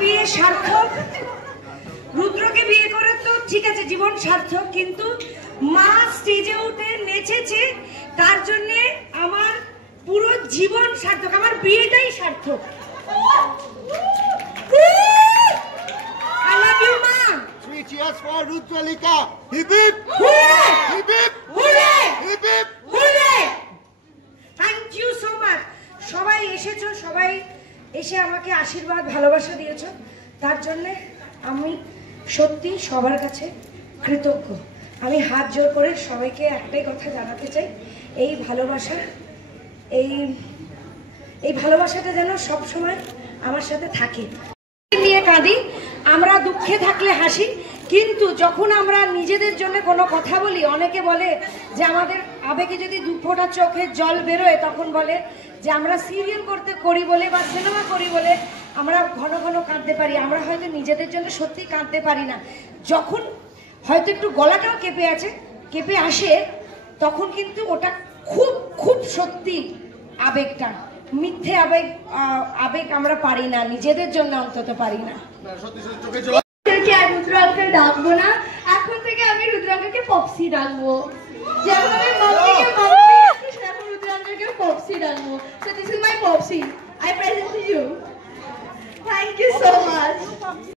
বিয়ে সার্থক, রুদ্রকে বিয়ে করে তো ঠিক আছে, জীবন সার্থক, কিন্তু মা স্টেজে উঠে নেচেছে, তার জন্য আমার পুরো জীবন সার্থক, আমার বিয়েটাই সার্থক। I love you, Ma. Three cheers for Rudralika. Hip hip. Hooray! Hip hip. Hooray! Hip hip. Hooray! Thank you so much. সবাই এসেছো, সবাই এসে আমাকে আশীর্বাদ ভালোবাসা দিয়েছো, তার জন্য আমি সত্যি সবার কাছে কৃতজ্ঞ। আমি হাত জোর করে সবাইকে একটাই কথা জানাতে চাই, এই ভালোবাসা, এই ভালোবাসাটা যেন সব সময় আমার সাথে থাকে। নিয়ে কাঁদি, আমরা দুঃখে থাকলে হাসি, কিন্তু যখন আমরা নিজেদের জন্য কোনো কথা বলি, অনেকে বলে যে আমাদের আবেগে যদি দু ফোঁটা চোখে জল বেরোয়, তখন বলে যে আমরা সিরিয়াল করি বলে বা সিনেমা করি বলে আমরা ঘন ঘন কাঁদতে পারি। আমরা হয়তো নিজেদের জন্য সত্যি কাঁদতে পারি না, যখন হয়তো একটু গলাটাও কেঁপে আসে, তখন কিন্তু ওটা খুব খুব সত্যি আবেগটা, মিথ্যে আবেগ আমরা পারি না, নিজেদের জন্য অন্তত পারি না। রুদ্রাঙ্ককে ডাকবো না, এখন থেকে আমি রুদ্রাঙ্ককে পপসি ডাকবো।